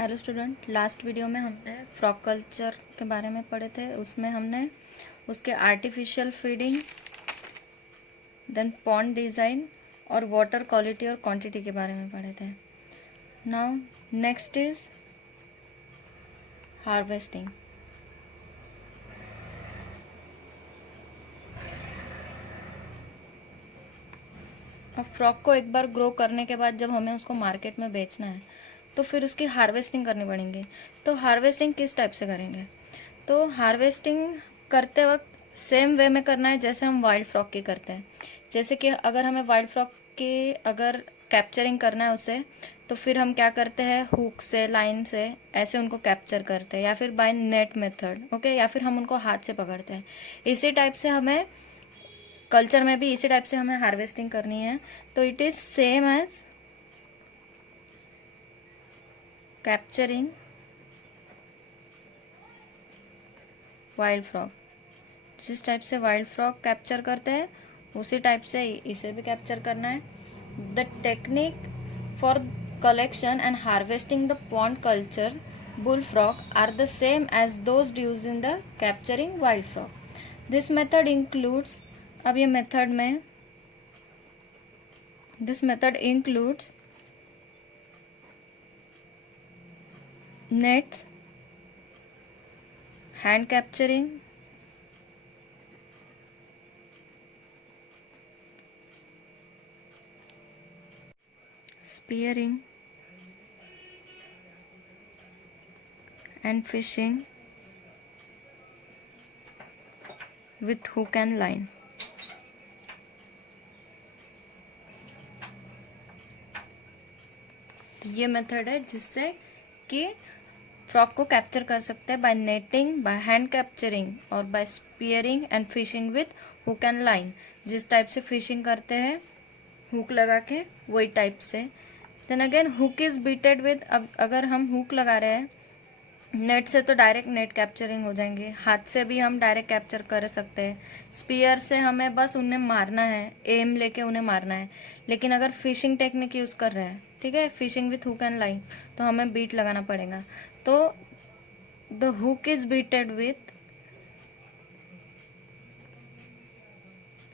Hello student, last video में हमने frog culture के बारे में पढ़े थे। उसमें हमने उसके artificial feeding, then pond design और वाटर क्वालिटी और क्वांटिटी के बारे में पढ़े थे। Now next is harvesting. अब फ्रॉग को एक बार ग्रो करने के बाद जब हमें उसको मार्केट में बेचना है तो फिर उसकी हार्वेस्टिंग करनी पड़ेगी। तो हार्वेस्टिंग किस टाइप से करेंगे? तो हार्वेस्टिंग करते वक्त सेम वे में करना है जैसे हम वाइल्ड फ्रॉग की करते हैं। जैसे कि अगर हमें वाइल्ड फ्रॉग की अगर कैप्चरिंग करना है उसे, तो फिर हम क्या करते हैं, हुक से, लाइन से ऐसे उनको कैप्चर करते हैं, या फिर बाय नेट मेथड, ओके, या फिर हम उनको हाथ से पकड़ते हैं। इसी टाइप से हमें कल्चर में भी इसी टाइप से हमें हार्वेस्टिंग करनी है। तो it is same as capturing wild frog. जिस टाइप से वाइल्ड फ्रॉग कैप्चर करते हैं उसी टाइप से इसे भी कैप्चर करना है। The technique for collection and harvesting the pond culture bull frog are the same as those use in the capturing wild frog. This method includes, अब ये मेथड में this method includes nets, hand capturing, spearing and fishing with hook and line. तो ये method है जिससे कि frog को capture कर सकते हैं by netting, by hand capturing और by spearing and fishing with hook and line. जिस टाइप से फिशिंग करते हैं हुक लगा के, वही टाइप से। Then again hook is baited with, अब अगर हम हुक लगा रहे हैं नेट से तो डायरेक्ट नेट कैप्चरिंग हो जाएंगे, हाथ से भी हम डायरेक्ट कैप्चर कर सकते हैं। स्पीयर से हमें बस उन्हें मारना है, एम लेके उन्हें मारना है। लेकिन अगर फिशिंग टेक्निक यूज़ कर रहे हैं, ठीक है, fishing with hook and line, तो हमें बीट लगाना पड़ेगा। तो the hook is baited with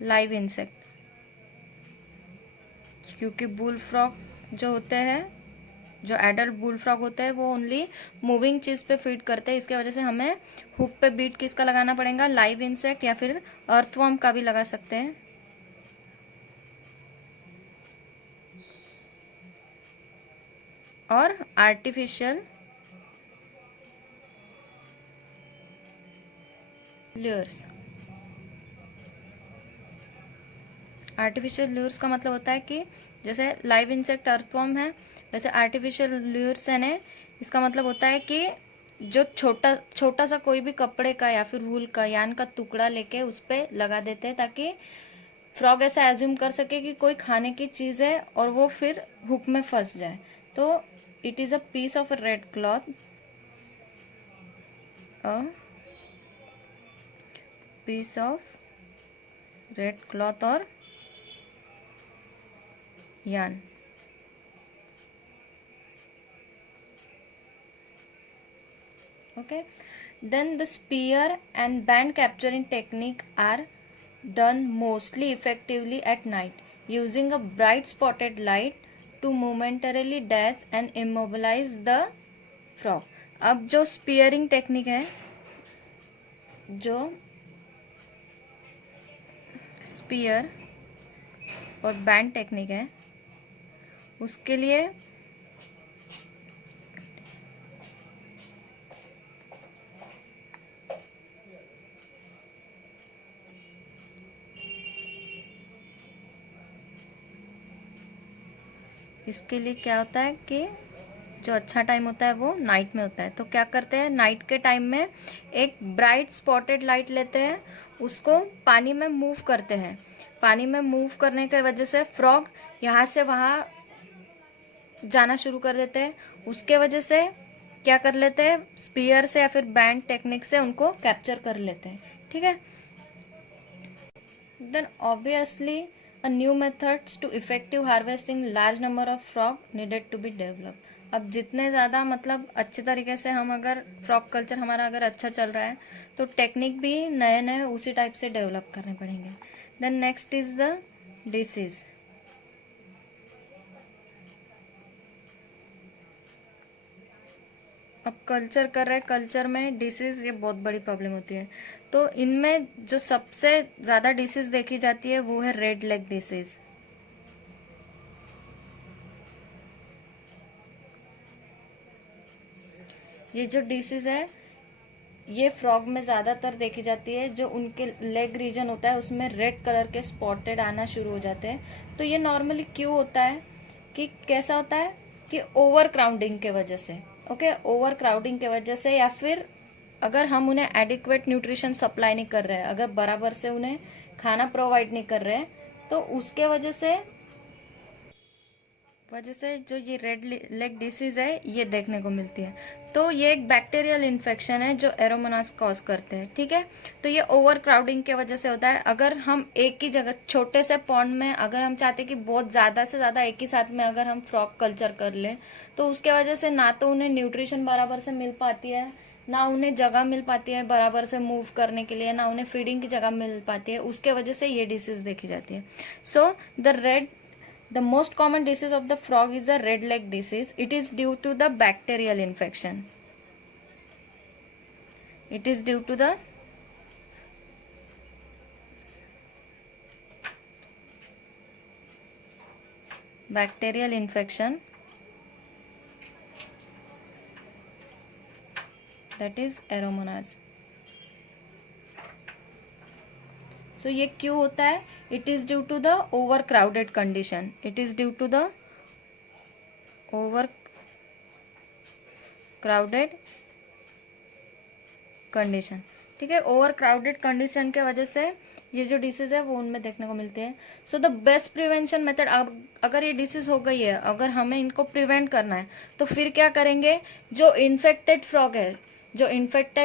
live insect, क्योंकि बुल फ्रॉग जो होते हैं, जो एडल्ट बुल फ्रॉग होते हैं, वो ओनली मूविंग चीज़ पे फीड करते हैं। इसके वजह से हमें हुक पे बीट किसका लगाना पड़ेगा, लाइव इंसेक्ट या फिर अर्थवर्म का भी लगा सकते हैं। और आर्टिफिशियल ल्यूर्स। आर्टिफिशियल ल्यूर्स का मतलब होता है कि जैसे लाइव इंसेक्ट अर्थवर्म है, वैसे आर्टिफिशियल ल्यूर्स है ने, इसका मतलब होता है कि जो छोटा छोटा सा कोई भी कपड़े का या फिर वूल का, यान का टुकड़ा लेके उस पर लगा देते हैं, ताकि फ्रॉग ऐसा एज्यूम कर सके कि कोई खाने की चीज़ है और वो फिर हुक में फंस जाए। तो it is a piece of red cloth, a piece of red cloth और yarn. Okay, then the spear and band capturing technique are done mostly effectively at night using a bright spotted light to momentarily dash and immobilize the frog. अब जो spearing technique है, जो spear और band technique है, उसके लिए इसके लिए क्या होता है कि जो अच्छा टाइम होता है वो नाइट में होता है। तो क्या करते हैं, नाइट के टाइम में एक ब्राइट स्पॉटेड लाइट लेते हैं, उसको पानी में मूव करते हैं। पानी में मूव करने की वजह से फ्रॉग यहाँ से वहाँ जाना शुरू कर देते हैं। उसके वजह से क्या कर लेते हैं, स्पीयर से या फिर बैंड टेक्निक से उनको कैप्चर कर लेते हैं, ठीक है। Then obviously a new methods to effective harvesting large number of frog needed to be developed. अब जितने ज़्यादा मतलब अच्छे तरीके से हम अगर फ्रॉक कल्चर हमारा अगर अच्छा चल रहा है तो टेक्निक भी नए नए उसी टाइप से डेवलप करने पड़ेंगे। Then next is the disease. अब कल्चर कर रहे, कल्चर में डिसीज ये बहुत बड़ी प्रॉब्लम होती है। तो इनमें जो सबसे ज़्यादा डिसीज देखी जाती है वो है रेड लेग डिसीज। ये जो डिसीज है ये फ्रॉग में ज़्यादातर देखी जाती है। जो उनके लेग रीजन होता है उसमें रेड कलर के स्पॉटेड आना शुरू हो जाते हैं। तो ये नॉर्मली क्यों होता है, कि कैसा होता है कि ओवर क्राउडिंग के वजह से, ओके, ओवर क्राउडिंग के वजह से, या फिर अगर हम उन्हें एडिक्वेट न्यूट्रिशन सप्लाई नहीं कर रहे हैं, अगर बराबर से उन्हें खाना प्रोवाइड नहीं कर रहे हैं, तो उसके वजह से जो ये रेड लेग डिसीज है ये देखने को मिलती है। तो ये एक बैक्टीरियल इन्फेक्शन है जो एरोमोनास कॉज करते हैं, ठीक है। तो ये ओवर क्राउडिंग के वजह से होता है। अगर हम एक ही जगह छोटे से पॉन्ड में अगर हम चाहते कि बहुत ज़्यादा से ज़्यादा एक ही साथ में अगर हम फ्रॉक कल्चर कर लें, तो उसके वजह से ना तो उन्हें न्यूट्रिशन बराबर से मिल पाती है, ना उन्हें जगह मिल पाती है बराबर से मूव करने के लिए, ना उन्हें फीडिंग की जगह मिल पाती है। उसके वजह से ये डिसीज देखी जाती है। सो the most common disease of the frog is a red leg disease. It is due to the bacterial infection. It is due to the bacterial infection, that is Aeromonas. So ये क्यों होता है? It is due to the overcrowded condition. It is due to the overcrowded condition, ठीक है। Over crowded condition के वजह से ये जो डिसीज है वो उनमें देखने को मिलती है। So the best prevention method, अगर ये डिसीज हो गई है, अगर हमें इनको प्रिवेंट करना है तो फिर क्या करेंगे, जो इन्फेक्टेड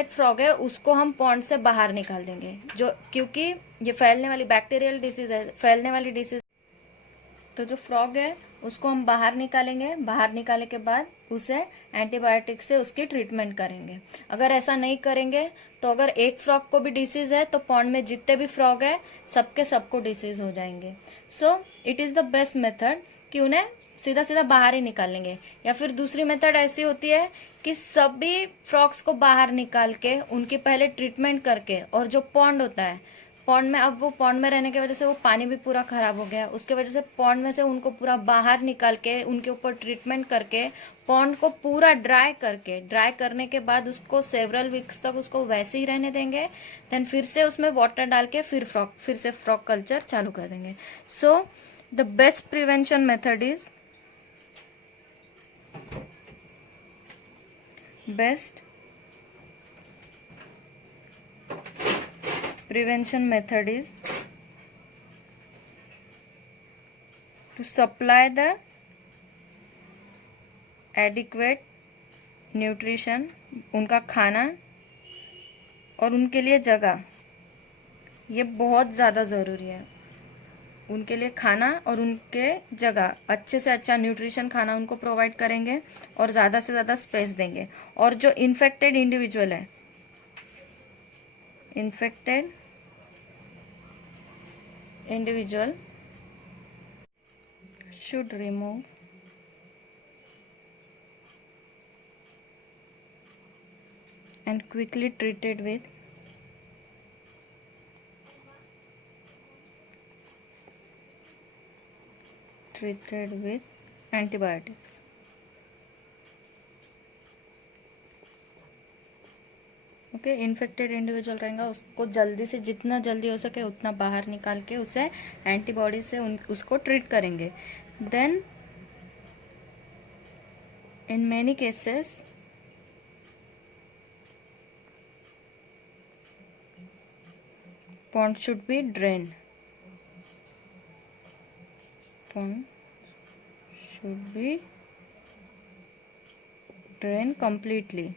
फ्रॉग है उसको हम पॉन्ड से बाहर निकाल देंगे। जो क्योंकि ये फैलने वाली बैक्टीरियल डिसीज है, फैलने वाली डिसीज, तो जो फ्रॉग है उसको हम बाहर निकालेंगे। बाहर निकालने के बाद उसे एंटीबायोटिक से उसकी ट्रीटमेंट करेंगे। अगर ऐसा नहीं करेंगे तो अगर एक फ्रॉग को भी डिसीज है तो पॉन्ड में जितने भी फ्रॉग है सबके सबको डिसीज हो जाएंगे। सो it is the best method कि उन्हें सीधा सीधा बाहर ही निकालेंगे। या फिर दूसरी मेथड ऐसी होती है कि सभी फ्रॉग्स को बाहर निकाल के उनकी पहले ट्रीटमेंट करके, और जो पॉन्ड होता है पॉन्ड में, अब वो पॉन्ड में रहने की वजह से वो पानी भी पूरा खराब हो गया, उसके वजह से पॉन्ड में से उनको पूरा बाहर निकाल के उनके ऊपर ट्रीटमेंट करके पॉन्ड को पूरा ड्राई करने के बाद उसको सेवरल वीक्स तक उसको वैसे ही रहने देंगे। देन फिर से उसमें वाटर डाल के फिर से फ्रॉक कल्चर चालू कर देंगे। So the best prevention method is to supply the adequate nutrition, उनका खाना और उनके लिए जगह, ये बहुत ज़्यादा ज़रूरी है। उनके लिए खाना और उनके जगह, अच्छे से अच्छा न्यूट्रिशन खाना उनको प्रोवाइड करेंगे और ज़्यादा से ज़्यादा स्पेस देंगे। और जो इन्फेक्टेड इंडिविजुअल है, should remove and quickly treated with antibiotics. Okay, infected individual रहेगा उसको जल्दी से, जितना जल्दी हो सके उतना बाहर निकाल के उसे एंटीबॉडी से उसको ट्रीट करेंगे। Then in many cases pond should be drained. Completely.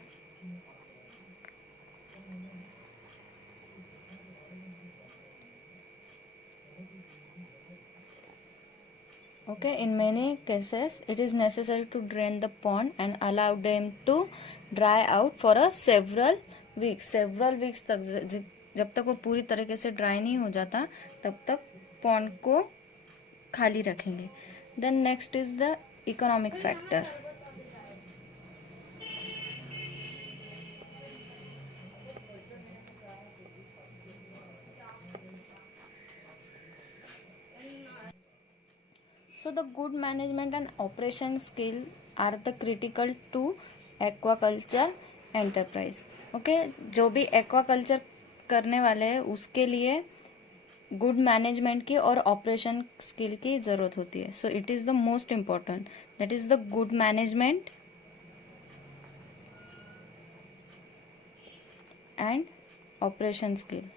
Okay, in many cases it is necessary to drain the pond and allow them to dry out for a several weeks तक, जब तक वो पूरी तरीके से dry नहीं हो जाता तब तक पॉन्ड को खाली रखेंगे. Then next is the economic factor. So the good management and operation skill are the critical to aquaculture enterprise. Okay, जो भी एक्वाकल्चर करने वाले हैं उसके लिए गुड मैनेजमेंट की और ऑपरेशन स्किल की ज़रूरत होती है. So it is the most important, that is the good management and operation skill.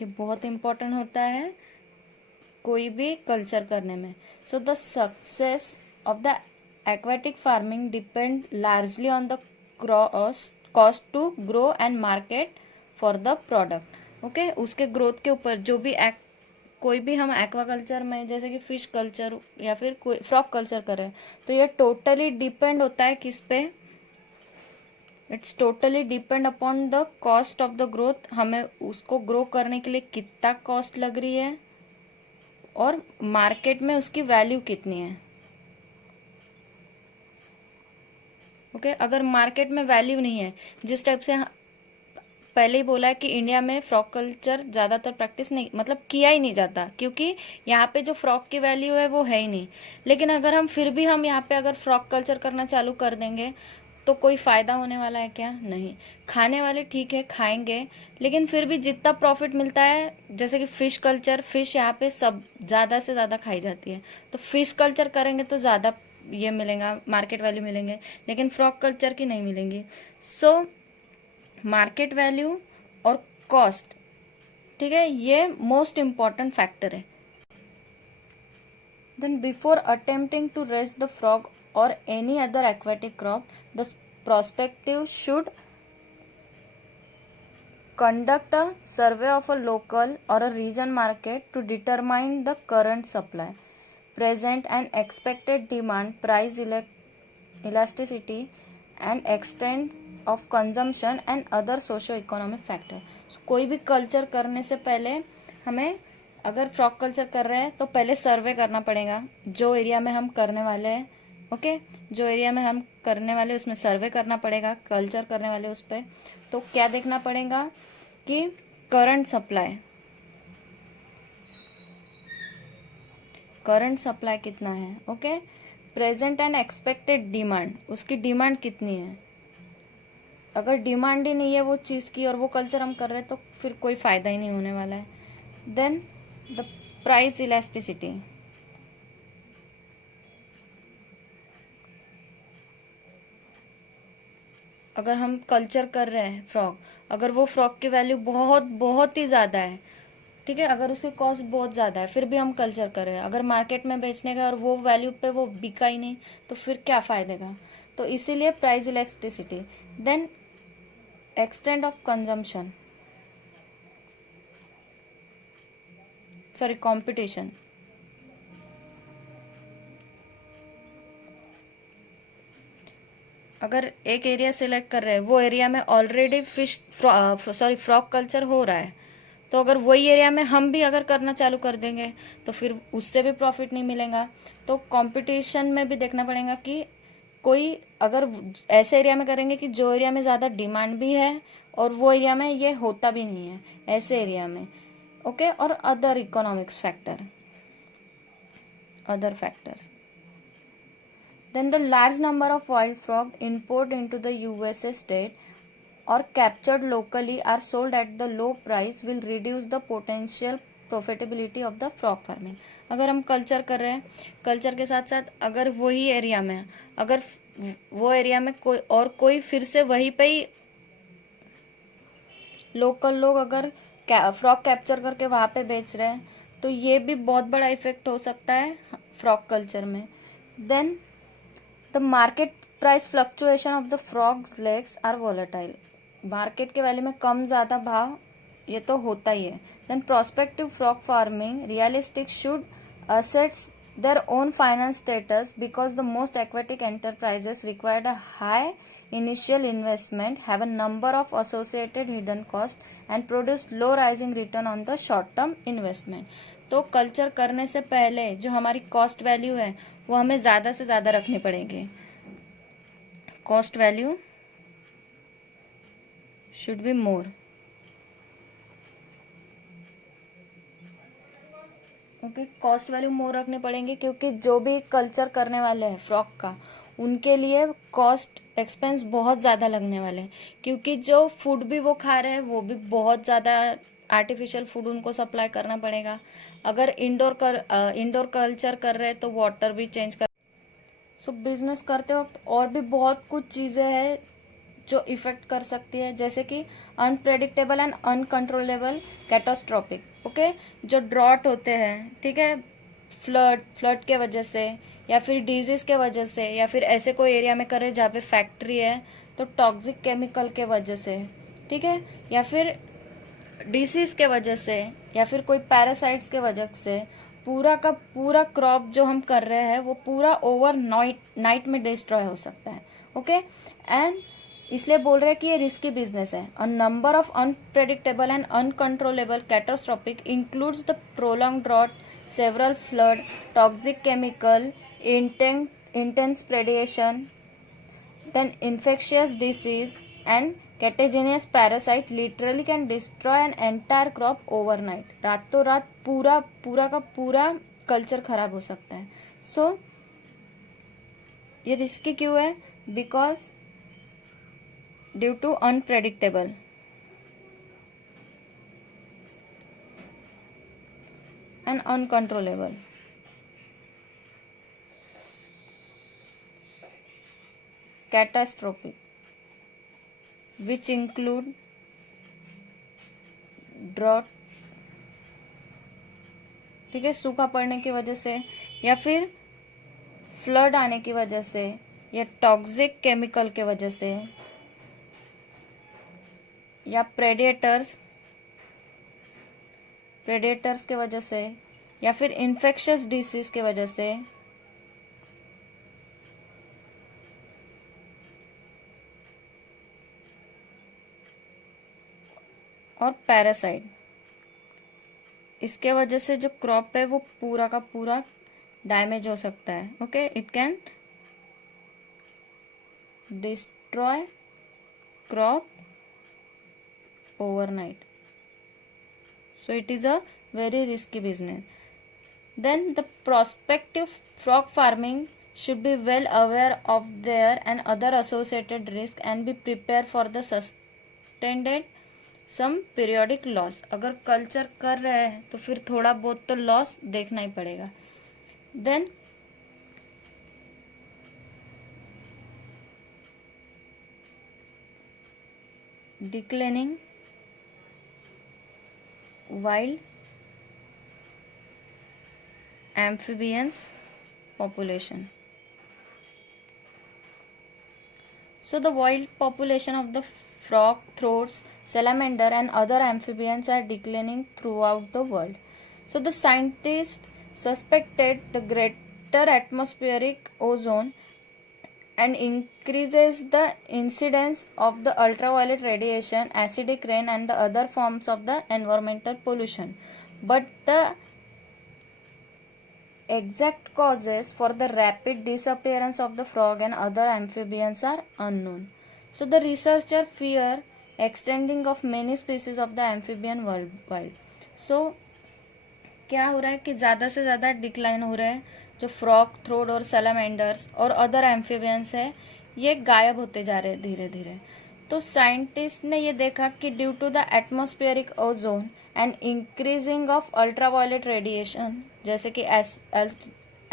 ये बहुत इम्पोर्टेंट होता है कोई भी कल्चर करने में. So the success of the aquatic farming depend largely on the cost to grow and market for the product. Okay, उसके growth के ऊपर जो भी कोई भी हम एक्वाकल्चर में जैसे कि फिश कल्चर या फिर कोई फ्रॉक कल्चर कर रहे हैं तो ये टोटली डिपेंड होता है किस पे. It's totally depend upon the cost of the growth. हमें उसको ग्रो करने के लिए कितना कॉस्ट लग रही है और मार्केट में उसकी वैल्यू कितनी है. ओके, अगर मार्केट में वैल्यू नहीं है, जिस टाइप से पहले ही बोला है कि इंडिया में फ्रॉक कल्चर ज़्यादातर प्रैक्टिस नहीं, मतलब किया ही नहीं जाता क्योंकि यहाँ पे जो फ्रॉक की वैल्यू है वो है ही नहीं. लेकिन अगर हम फिर भी हम यहाँ पे अगर फ्रॉक कल्चर करना चालू कर देंगे तो कोई फ़ायदा होने वाला है क्या? नहीं. खाने वाले ठीक है खाएंगे, लेकिन फिर भी जितना प्रॉफिट मिलता है, जैसे कि फ़िश कल्चर, फ़िश यहाँ पे सब ज़्यादा से ज़्यादा खाई जाती है तो फ़िश कल्चर करेंगे तो ज़्यादा ये मिलेगा, मार्केट वैल्यू मिलेंगे, लेकिन फ्रॉक कल्चर की नहीं मिलेंगी. सो मार्केट वैल्यू और कॉस्ट, ठीक है, ये मोस्ट इम्पॉर्टेंट फैक्टर है. Then before attempting to raise the frog or any other aquatic crop, the prospective should conduct a survey of a local or a region market to determine the current supply, present and expected demand, price elasticity and extent of consumption and other socio-economic factor. So, कोई भी culture करने से पहले हमें, अगर frock culture कर रहे हैं तो पहले सर्वे करना पड़ेगा जो एरिया में हम करने वाले हैं. ओके, जो एरिया में हम करने वाले उसमें सर्वे करना पड़ेगा, कल्चर करने वाले उस पर. तो क्या देखना पड़ेगा कि करंट सप्लाई कितना है. Okay, present and expected demand, उसकी डिमांड कितनी है. अगर डिमांड ही नहीं है वो चीज़ की और वो कल्चर हम कर रहे हैं तो फिर कोई फ़ायदा ही नहीं होने वाला है. देन द प्राइस इलास्टिसिटी, अगर हम कल्चर कर रहे हैं फ्रॉक, अगर वो फ्रॉक की वैल्यू बहुत ही ज़्यादा है, ठीक है, अगर उसकी कॉस्ट बहुत ज़्यादा है फिर भी हम कल्चर कर रहे हैं, अगर मार्केट में बेचने का और वो वैल्यू पे वो बिका ही नहीं तो फिर क्या फ़ायदे का. तो इसीलिए price elasticity. Then extent of consumption, sorry competition. अगर एक एरिया सिलेक्ट कर रहे हैं, वो एरिया में ऑलरेडी फ्रॉक कल्चर हो रहा है, तो अगर वही एरिया में हम भी अगर करना चालू कर देंगे तो फिर उससे भी प्रॉफिट नहीं मिलेगा. तो कंपटीशन में भी देखना पड़ेगा कि कोई अगर ऐसे एरिया में करेंगे कि जो एरिया में ज़्यादा डिमांड भी है और वो एरिया में ये होता भी नहीं है, ऐसे एरिया में. ओके, और other economics factor, other factors. Then the large number of wild frog imported into the USA state or captured locally are sold at the low price will reduce the potential profitability of the frog farming. अगर हम culture कर रहे हैं, culture के साथ साथ अगर वही एरिया में, अगर वो एरिया में कोई फिर से वहीं पे ही लोकल लोग अगर फ्रॉग कैप्चर करके वहाँ पे बेच रहे हैं तो ये भी बहुत बड़ा इफेक्ट हो सकता है फ्रॉग कल्चर में. Then the market price fluctuation of the frogs legs are volatile. Market के वैल्यू में कम ज़्यादा भाव ये तो होता ही है. Then prospective frog farming realistic should assess their own finance status because the most aquatic enterprises require a high initial investment, have a number of associated hidden costs and produce low rising return on the short term investment. तो culture करने से पहले जो हमारी cost value है वो हमें ज़्यादा से ज़्यादा रखनी पड़ेगी. Cost value should be more. Okay, cost value मोर रखने पड़ेंगे क्योंकि जो भी कल्चर करने वाले हैं फ्रॉक का उनके लिए कॉस्ट एक्सपेंस बहुत ज़्यादा लगने वाले हैं क्योंकि जो फूड भी वो खा रहे हैं वो भी बहुत ज़्यादा आर्टिफिशियल फूड उनको सप्लाई करना पड़ेगा. अगर इंडोर कल्चर कर रहे हैं तो वाटर भी चेंज कर. सो बिजनेस करते वक्त और भी बहुत कुछ चीज़ें हैं जो इफेक्ट कर सकती है जैसे कि unpredictable and uncontrollable catastrophic. Okay, जो ड्रॉट होते हैं, ठीक है, फ्लड के वजह से या फिर डिजीज के वजह से या फिर ऐसे कोई एरिया में करे जहाँ पे फैक्ट्री है तो टॉक्सिक केमिकल के वजह से, ठीक है, या फिर डिसीज के वजह से या फिर कोई पैरासाइट्स के वजह से पूरा का पूरा क्रॉप जो हम कर रहे हैं वो पूरा ओवर नाइट में डिस्ट्रॉय हो सकता है. ओके, एंड इसलिए बोल रहे हैं कि ये रिस्की बिजनेस है. A number of unpredictable and uncontrollable catastrophic includes the prolong drought, several flood, toxic chemical, intense predation, then infectious disease and contagious parasite literally can destroy an entire crop overnight. रातों रात पूरा का पूरा culture खराब हो सकता है. सो ये रिस्की क्यों है? Because due to unpredictable and uncontrollable. Catastrophic which include drought, ठीक है, सूखा पड़ने की वजह से या फिर फ्लड आने की वजह से या टॉक्सिक केमिकल के वजह से या प्रेडेटर्स के वजह से या फिर इन्फेक्शियस डिसीज के वजह से और पैरासाइट. इसके वजह से जो क्रॉप है वो पूरा का पूरा डैमेज हो सकता है. Okay, it can destroy crop overnight. So it is a very risky business. Then the prospective frog farming should be well aware of their and other associated risk and be prepared for the sustained some periodic loss. अगर culture कर रहे हैं तो फिर थोड़ा बहुत तो loss देखना ही पड़ेगा. Then declining wild amphibians population. So the wild population of the frog, throats, salamander and other amphibians are declining throughout the world. So the scientists suspected the greater atmospheric ozone and increases the incidence of the ultraviolet radiation, acidic rain and the other forms of the environmental pollution. But the exact causes for the rapid disappearance of the frog and other amphibians are unknown. So the researcher fear extending of many species of the amphibian worldwide. So क्या हो रहा है कि ज़्यादा से ज़्यादा decline हो रहा है. जो फ्रॉग, थ्रोड और सैलामेंडर्स और अदर एम्फीबियंस है ये गायब होते जा रहे हैं धीरे धीरे. तो साइंटिस्ट ने ये देखा कि due to the atmospheric ozone and increasing of ultraviolet radiation जैसे कि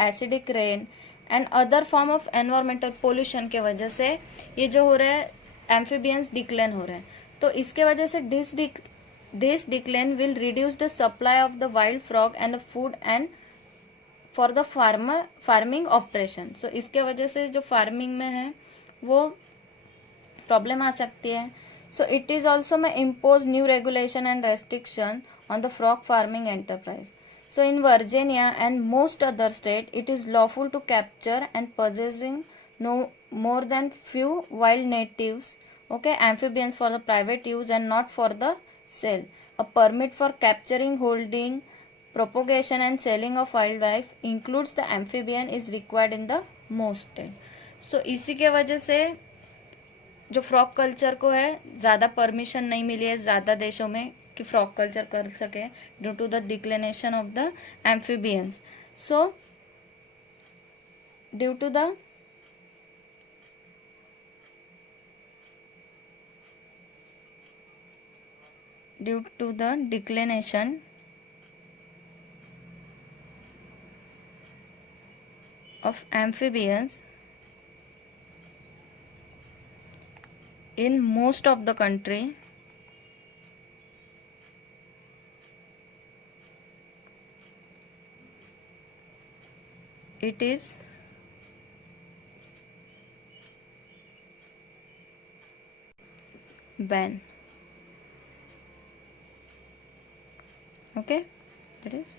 acidic rain and other form of environmental pollution के वजह से ये जो हो रहा है एम्फीबियंस डिक्लाइन हो रहे हैं. तो इसके वजह से this decline will reduce the supply of the wild frog and the food and for the farming operation. So इसके वजह से जो फार्मिंग में है वो प्रॉब्लम आ सकती है. So it is also may impose new regulation and restriction on the frog farming enterprise. So in Virginia and most other states, it is lawful to capture and possessing no more than few wild natives, okay, amphibians for the private use and not for the sale. A permit for capturing, holding, propagation and selling of wildlife includes the amphibian is required in the most state. So इसी के वजह से जो frog culture को है ज़्यादा permission नहीं मिली है ज़्यादा देशों में कि फ्रॉग कल्चर कर सके due to the declination of the amphibians. So due to the declination of amphibians in most of the country, it is ban. Okay, that is.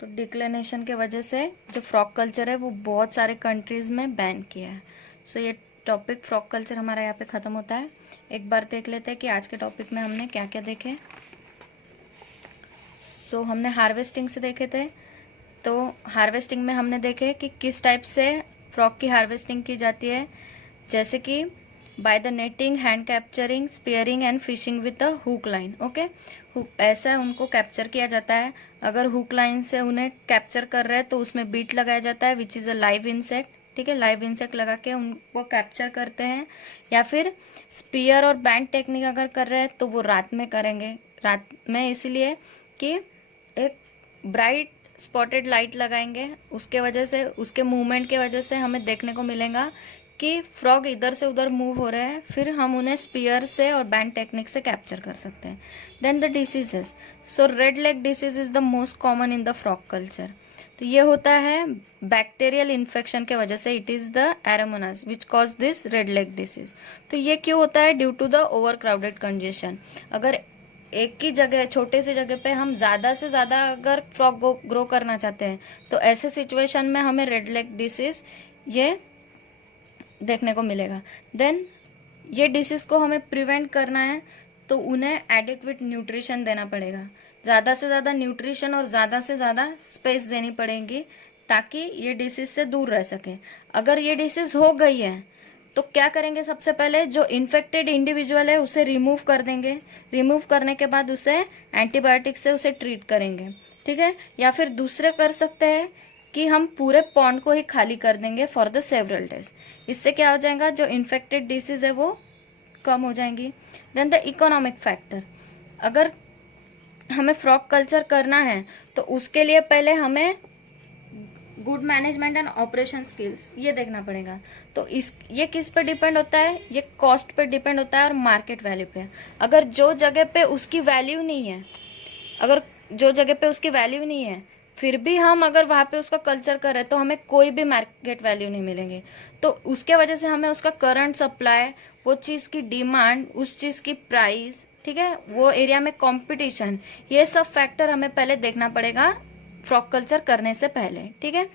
तो डिक्लिनेशन के वजह से जो फ्रॉग कल्चर है वो बहुत सारे कंट्रीज़ में बैन किया है. सो ये टॉपिक फ्रॉग कल्चर हमारा यहाँ पे ख़त्म होता है. एक बार देख लेते हैं कि आज के टॉपिक में हमने क्या क्या देखे. सो हमने हार्वेस्टिंग से देखे थे. तो हार्वेस्टिंग में हमने देखे कि किस टाइप से फ्रॉग की हार्वेस्टिंग की जाती है, जैसे कि by the netting, hand capturing, sparing and fishing with a hook line. Okay, ऐसा उनको कैप्चर किया जाता है. अगर हुक लाइन से उन्हें कैप्चर कर रहे हैं तो उसमें बीट लगाया जाता है which is a live insect. ठीक है, लाइव इंसेक्ट लगा के उनको कैप्चर करते हैं. या फिर स्पीयर और बैंड टेक्निक अगर कर रहे हैं तो वो रात में करेंगे. रात में इसीलिए कि एक ब्राइट स्पॉटेड लाइट लगाएंगे, उसके वजह से, उसके मूवमेंट के वजह से हमें देखने को मिलेगा कि फ्रॉग इधर से उधर मूव हो रहे हैं. फिर हम उन्हें स्पीयर से और बैंड टेक्निक से कैप्चर कर सकते हैं. Then the diseases. So red leg disease is the most common in the frog culture. तो ये होता है बैक्टीरियल इन्फेक्शन के वजह से. It is the Aeromonas which cause this red leg disease. तो ये क्यों होता है? Due to the over crowded congestion. अगर एक ही जगह, छोटे से जगह पे हम ज़्यादा से ज़्यादा अगर फ्रॉग ग्रो करना चाहते हैं तो ऐसे सिचुएशन में हमें रेड लेग डिसीज ये देखने को मिलेगा. देन ये डिसीज़ को हमें प्रिवेंट करना है तो उन्हें एडिक्वेट न्यूट्रिशन देना पड़ेगा. ज़्यादा से ज़्यादा न्यूट्रिशन और ज़्यादा से ज़्यादा स्पेस देनी पड़ेगी ताकि ये डिसीज़ से दूर रह सकें. अगर ये डिसीज़ हो गई है तो क्या करेंगे? सबसे पहले जो इन्फेक्टेड इंडिविजुअल है उसे रिमूव कर देंगे. रिमूव करने के बाद उसे एंटीबायोटिक से उसे ट्रीट करेंगे. ठीक है, या फिर दूसरे कर सकते हैं कि हम पूरे पॉन्ड को ही खाली कर देंगे फॉर द सेवरल डेज. इससे क्या हो जाएगा? जो इन्फेक्टेड डिसीज है वो कम हो जाएंगी. Then the economic factor. अगर हमें फ्रॉग कल्चर करना है तो उसके लिए पहले हमें good management and operation skills ये देखना पड़ेगा. तो ये किस पे डिपेंड होता है? ये कॉस्ट पे डिपेंड होता है और मार्केट वैल्यू पे. अगर जो जगह पे उसकी वैल्यू नहीं है, अगर जो जगह पे उसकी वैल्यू नहीं है फिर भी हम अगर वहाँ पे उसका कल्चर कर रहे हैं तो हमें कोई भी मार्केट वैल्यू नहीं मिलेंगे. तो उसके वजह से हमें उसका करंट सप्लाई, वो चीज़ की डिमांड, उस चीज़ की प्राइस, ठीक है, वो एरिया में कंपटीशन, ये सब फैक्टर हमें पहले देखना पड़ेगा फ्रॉग कल्चर करने से पहले. ठीक है,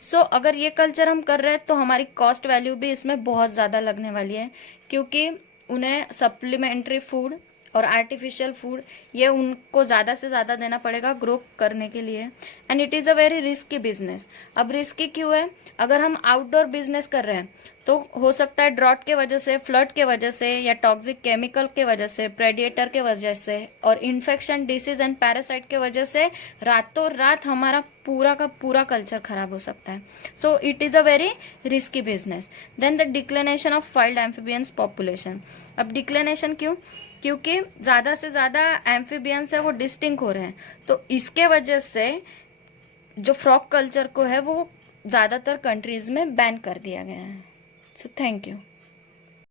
सो अगर ये कल्चर हम कर रहे हैं तो हमारी कॉस्ट वैल्यू भी इसमें बहुत ज़्यादा लगने वाली है क्योंकि उन्हें सप्लीमेंट्री फूड और आर्टिफिशियल फूड ये उनको ज़्यादा से ज़्यादा देना पड़ेगा ग्रो करने के लिए. And it is a very risky business. अब रिस्की क्यों है? अगर हम आउटडोर बिजनेस कर रहे हैं तो हो सकता है ड्रॉट के वजह से, फ्लड के वजह से या टॉक्सिक केमिकल के वजह से, प्रेडिएटर के वजह से और इन्फेक्शन, डिसीज एंड पैरासाइट के वजह से रातों रात हमारा पूरा का पूरा कल्चर खराब हो सकता है. So it is a very risky business. Then the declination of wild amphibians population. अब डिक्लिनेशन क्यों? क्योंकि ज़्यादा से ज़्यादा एम्फीबियंस है वो डिस्टिंक्ट हो रहे हैं. तो इसके वजह से जो फ्रॉग कल्चर को है वो ज़्यादातर कंट्रीज़ में बैन कर दिया गया है. So thank you.